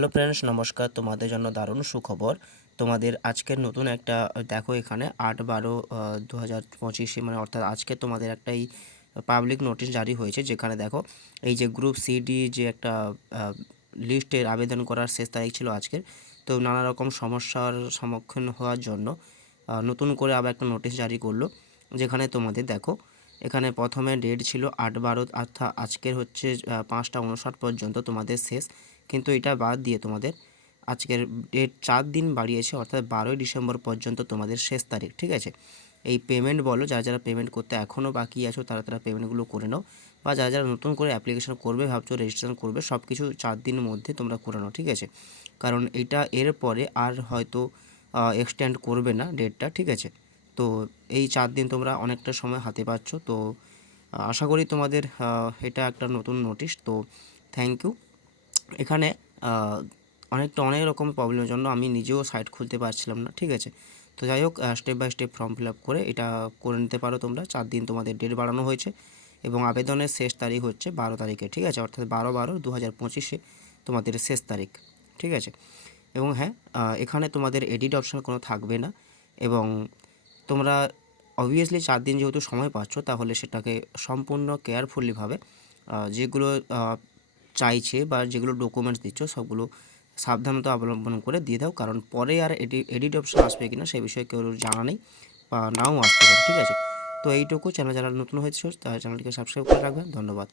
Hello friends, নমস্কার। তোমাদের জন্য দারুণ সুখবর। তোমাদের আজকের নতুন একটা দেখো, এখানে 8/12/2025 মানে অর্থাৎ আজকে তোমাদের একটা এই পাবলিক নোটিশ জারি হয়েছে, যেখানে দেখো এই যে গ্রুপ সিডি যে একটা লিস্টের আবেদন করার শেষ তারিখ ছিল আজকের। তো নানা রকম সমস্যার সম্মুখীন হওয়ার জন্য নতুন করে আবার একটা নোটিশ জারি করলো, যেখানে তোমাদের দেখো এখানে প্রথমে ডেট ছিল 8/12, অর্থাৎ আজকের হচ্ছে 5টা 59 পর্যন্ত তোমাদের শেষ। কিন্তু এটা বাদ দিয়ে তোমাদের আজকের ডেট 4 দিন বাড়িয়েছে, অর্থাৎ 12ই ডিসেম্বর পর্যন্ত তোমাদের শেষ তারিখ। ঠিক আছে, এই পেমেন্ট বলো, যারা যারা পেমেন্ট করতে এখনও বাকি আছো তারা তারা পেমেন্টগুলো করে নাও, বা যারা যারা নতুন করে অ্যাপ্লিকেশন করবে ভাবছো, রেজিস্ট্রেশন করবে, সব কিছু 4 দিনের মধ্যে তোমরা করে নাও। ঠিক আছে, কারণ এটা এর পরে আর হয়তো এক্সটেন্ড করবে না ডেটটা। ঠিক আছে, তো এই 4 দিন তোমরা অনেকটা সময় হাতে পাচ্ছ। তো আশা করি তোমাদের এটা একটা নতুন নোটিশ। তো থ্যাংক ইউ। এখানে অনেক রকম প্রবলেমের জন্য আমি নিজেও সাইট খুলতে পারছিলাম না। ঠিক আছে, তো যাই হোক, step by step form fill up করে এটা করে নিতে পারো তোমরা। 4 দিন তোমাদের ডেট বাড়ানো হয়েছে এবং আবেদনের শেষ তারিখ হচ্ছে 12 তারিখে। ঠিক আছে, অর্থাৎ 12/12/2025 তোমাদের শেষ তারিখ। ঠিক আছে, এবং হ্যাঁ, এখানে তোমাদের এডিট অপশান কোনো থাকবে না। এবং তোমরা অবভিয়াসলি 4 দিন যেহেতু সময় পাচ্ছ, তাহলে সেটাকে সম্পূর্ণ কেয়ারফুলিভাবে যেগুলো চাইছে বা যেগুলো ডকুমেন্টস দিচ্ছ সবগুলো সাবধানতা অবলম্বন করে দিয়ে দাও, কারণ পরে আর এডিট অপশান আসবে কিনা সে বিষয়ে কেউ জানা নেই, বা নাও আসতে পারে। ঠিক আছে, তো এইটুকু। চ্যানেল যারা নতুন হয়েছে তারা চ্যানেলটিকে সাবস্ক্রাইব করে রাখবেন। ধন্যবাদ।